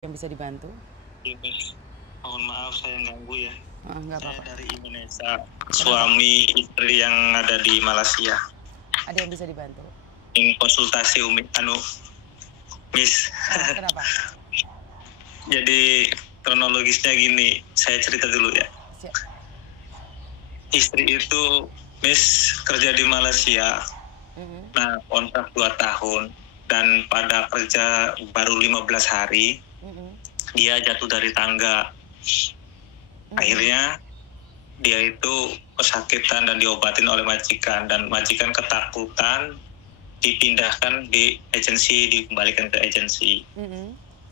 Yang bisa dibantu? Ini, mohon maaf saya ganggu ya. Nggak Saya apa-apa. dari Indonesia, suami istri yang ada di Malaysia. Ada yang bisa dibantu? Ini konsultasi Miss. Kenapa? Jadi kronologisnya gini, saya cerita dulu ya. Siap. Istri itu Miss kerja di Malaysia. Nah, kontrak 2 tahun dan pada kerja baru 15 hari dia jatuh dari tangga. Akhirnya dia itu kesakitan dan diobatin oleh majikan, dan majikan ketakutan dipindahkan di agensi, dikembalikan ke agensi.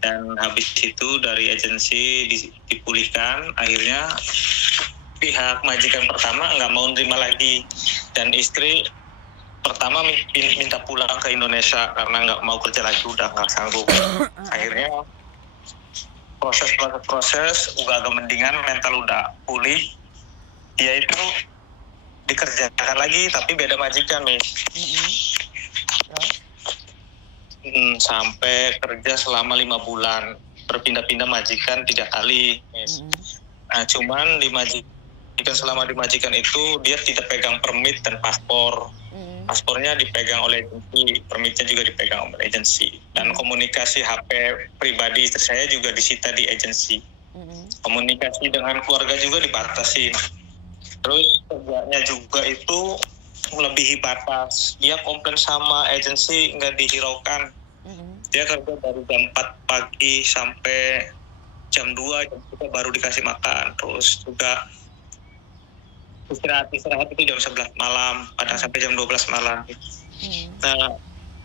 Dan habis itu dari agensi dipulihkan. Akhirnya pihak majikan pertama nggak mau nerima lagi, dan istri pertama minta pulang ke Indonesia karena nggak mau kerja lagi, udah nggak sanggup. Akhirnya proses udah agak mendingan, mental udah pulih, dia itu dikerjakan lagi tapi beda majikan, Miss. Sampai kerja selama 5 bulan, berpindah-pindah majikan 3 kali, Miss. Nah, cuman selama di majikan itu dia tidak pegang permit dan paspor. Paspornya dipegang oleh agensi, permitnya juga dipegang oleh agensi. Dan komunikasi HP pribadi istri saya juga disita di agensi. Komunikasi dengan keluarga juga dibatasi. Terus kerjanya juga itu melebihi batas. Dia komplain sama agensi nggak dihiraukan. Dia kerja dari jam 4 pagi sampai jam 2, jam 3 baru dikasih makan. Terus juga istirahat itu jam 11 malam, kadang sampai jam 12 malam. Nah,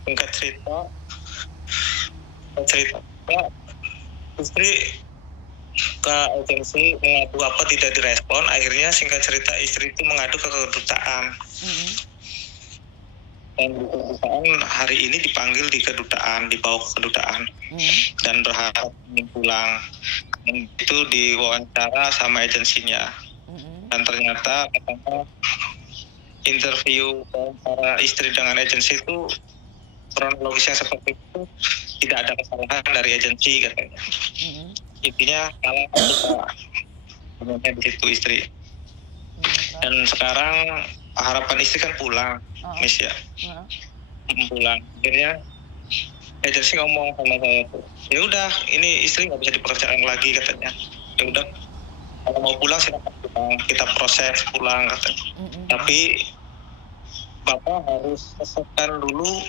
singkat cerita istri ke agensi mengadu apa tidak direspon. Akhirnya singkat cerita istri itu mengadu ke kedutaan. Dan di kedutaan hari ini dipanggil di kedutaan, dibawa ke kedutaan, dan berharap pulang. Dan itu diwawancara sama agensinya. Dan ternyata katanya interview para istri dengan agensi itu kronologisnya seperti itu, tidak ada kesalahan dari agensi katanya. Intinya salah di situ istri. Dan sekarang harapan istri kan pulang, Miss ya. Pulang. Akhirnya agensi ngomong sama saya tuh, ya udah ini istri nggak bisa dipekerjakan lagi katanya. Ya udah, kalau mau pulang silakan pulang, kita proses pulang katanya. Tapi Bapak harus selesaikan dulu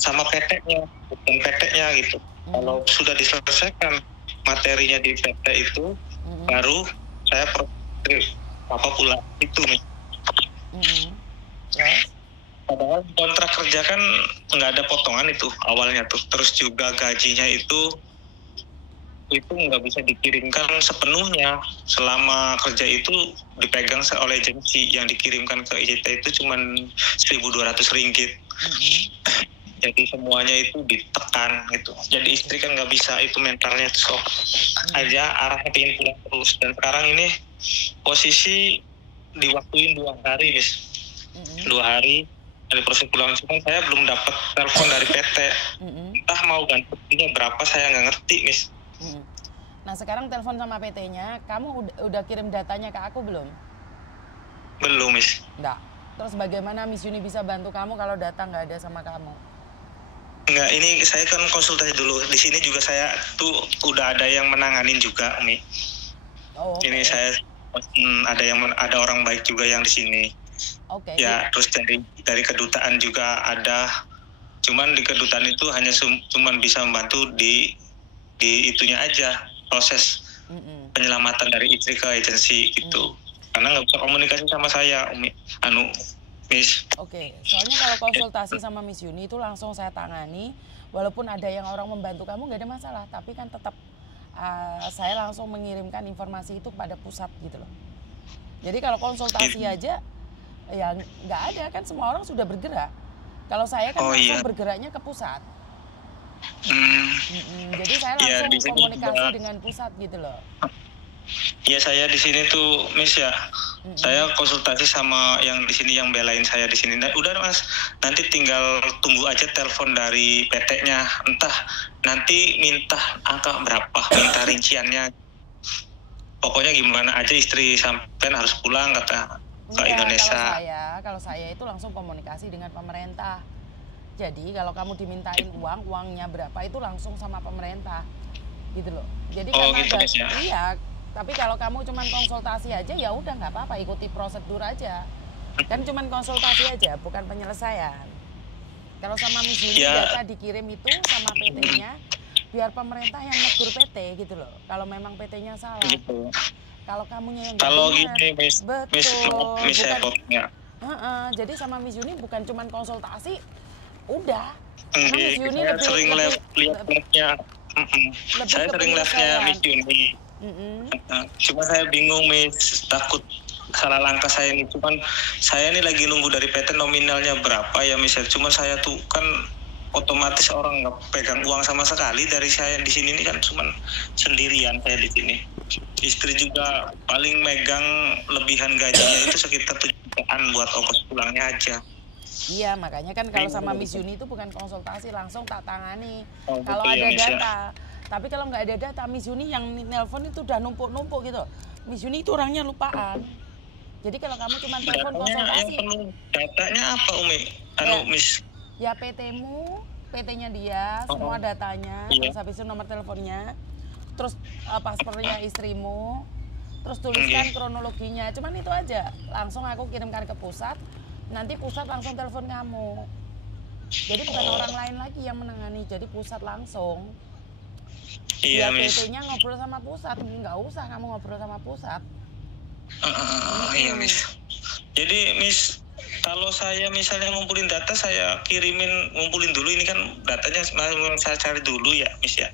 sama PT-nya, bukan PT-nya gitu. Kalau sudah diselesaikan materinya di PT itu, baru saya proses Bapak pulang itu. Padahal kontrak kerja kan nggak ada potongan itu awalnya tuh. Terus juga gajinya itu nggak bisa dikirimkan sepenuhnya. Selama kerja itu dipegang oleh agensi, yang dikirimkan ke kita itu cuma 1.200 ringgit. Jadi semuanya itu ditekan gitu. Jadi istri kan nggak bisa, itu mentalnya tuh aja arahnya pengen pulang terus. Dan sekarang ini posisi diwaktuin 2 hari, Miss. 2 hari dari proses pulang, cuman saya belum dapat telepon dari PT. Entah mau gantinya berapa saya nggak ngerti, Miss. Nah, sekarang telepon sama PT-nya, kamu udah kirim datanya ke aku belum? Belum, Miss. Enggak. Terus bagaimana Miss Yuni bisa bantu kamu kalau data nggak ada sama kamu? Enggak, ini saya kan konsultasi dulu. Di sini juga saya tuh udah ada yang menanganin juga, Umi. Oh, okay. Ini saya ada orang baik juga yang di sini. Oke. Ya, terus dari kedutaan juga ada. Cuman di kedutaan itu hanya cuman bisa membantu di itunya aja, proses penyelamatan dari istri ke agensi gitu. Karena nggak bisa komunikasi sama saya, Umi. Miss. Oke, soalnya kalau konsultasi sama Miss Yuni itu langsung saya tangani. Walaupun ada yang orang membantu kamu nggak ada masalah, tapi kan tetap saya langsung mengirimkan informasi itu pada pusat gitu loh. Jadi kalau konsultasi aja ya nggak ada, kan semua orang sudah bergerak. Kalau saya kan langsung bergeraknya ke pusat. Jadi saya langsung komunikasi dengan pusat gitu loh. Ya saya di sini tuh Miss ya. Saya konsultasi sama yang di sini yang belain saya di sini. Nah, udah Mas, nanti tinggal tunggu aja telepon dari PT-nya. Entah nanti minta angka berapa, minta rinciannya. Pokoknya gimana aja istri sampean harus pulang kata ke Indonesia. Kalau saya itu langsung komunikasi dengan pemerintah. Jadi kalau kamu dimintain uangnya berapa itu langsung sama pemerintah. Gitu loh. Jadi karena gitu, ya. Iya, tapi kalau kamu cuman konsultasi aja ya udah nggak apa-apa, ikuti prosedur aja. Kan cuman konsultasi aja, bukan penyelesaian. Kalau sama Miss Yuni data dikirim itu sama PT-nya, biar pemerintah yang negur PT gitu loh. Kalau memang PT-nya salah. Gitu. Kalau kamunya yang kalau gini betul. Jadi sama Miss Yuni bukan cuman konsultasi, udah. Karena Miss Yuni lebih sering lihat-lihatnya. Saya sering lihatnya Miss Yuni. Cuma saya bingung Miss, takut salah langkah saya ini. Cuman saya ini lagi nunggu dari PT nominalnya berapa ya Miss. Cuma saya tuh kan otomatis orang nggak pegang uang sama sekali dari saya di sini ini kan cuman sendirian saya di sini. Istri juga paling megang lebihan gajinya itu sekitar 7 jutaan buat ongkos pulangnya aja. Iya, makanya kan kalau sama Miss Yuni itu bukan konsultasi, langsung tak tangani. Kalau ada data. Tapi kalau nggak ada data, Miss Yuni yang nelpon itu udah numpuk-numpuk gitu. Miss Yuni itu orangnya lupaan. Jadi kalau kamu cuma telepon konsultasi. Datanya apa Umi? Miss? Ya PT-mu, PT-nya dia, semua datanya, terus habis itu nomor teleponnya, terus paspornya istrimu, terus tuliskan kronologinya. Cuman itu aja. Langsung aku kirimkan ke pusat. Nanti pusat langsung telepon kamu. Jadi bukan orang lain lagi yang menangani, jadi pusat langsung. Iya, Miss. PT-nya ngobrol sama pusat, nggak usah kamu ngobrol sama pusat. Iya, Miss. Jadi, Miss, kalau saya misalnya ngumpulin data, saya ngumpulin dulu. Ini kan datanya saya cari dulu ya, Miss ya.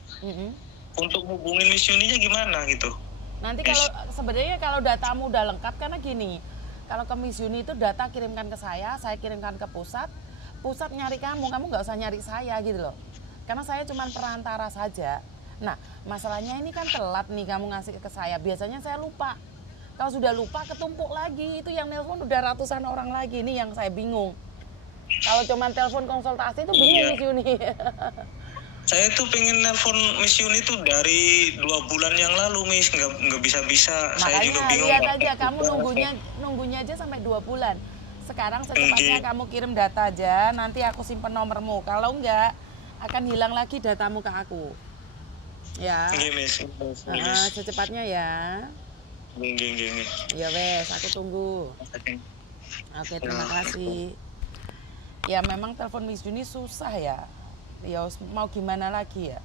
Untuk hubungin Miss Yuninya gimana gitu? Nanti sebenarnya kalau datamu udah lengkap, karena gini, kalau ke Miss Yuni itu data kirimkan ke saya kirimkan ke pusat nyari kamu nggak usah nyari saya gitu loh. Karena saya cuma perantara saja. Nah, masalahnya ini kan telat nih kamu ngasih ke saya. Biasanya saya lupa. Kalau sudah lupa ketumpuk lagi, itu yang nelpon udah ratusan orang lagi. Ini yang saya bingung. Kalau cuma telepon konsultasi itu bingung Miss Yuni. Saya tuh pengen nelpon Miss Yuni tuh dari 2 bulan yang lalu, Miss. Nggak bisa-bisa. Saya juga bingung. Lihat aja, kamu nunggunya aja sampai 2 bulan. Sekarang secepatnya kamu kirim data aja, nanti aku simpen nomormu. Kalau enggak, akan hilang lagi datamu ke aku. Ya. Miss. Secepatnya ya. Ya wes, aku tunggu. Oke, terima kasih. Ya memang telepon Miss Yuni susah ya. Ya mau gimana lagi ya.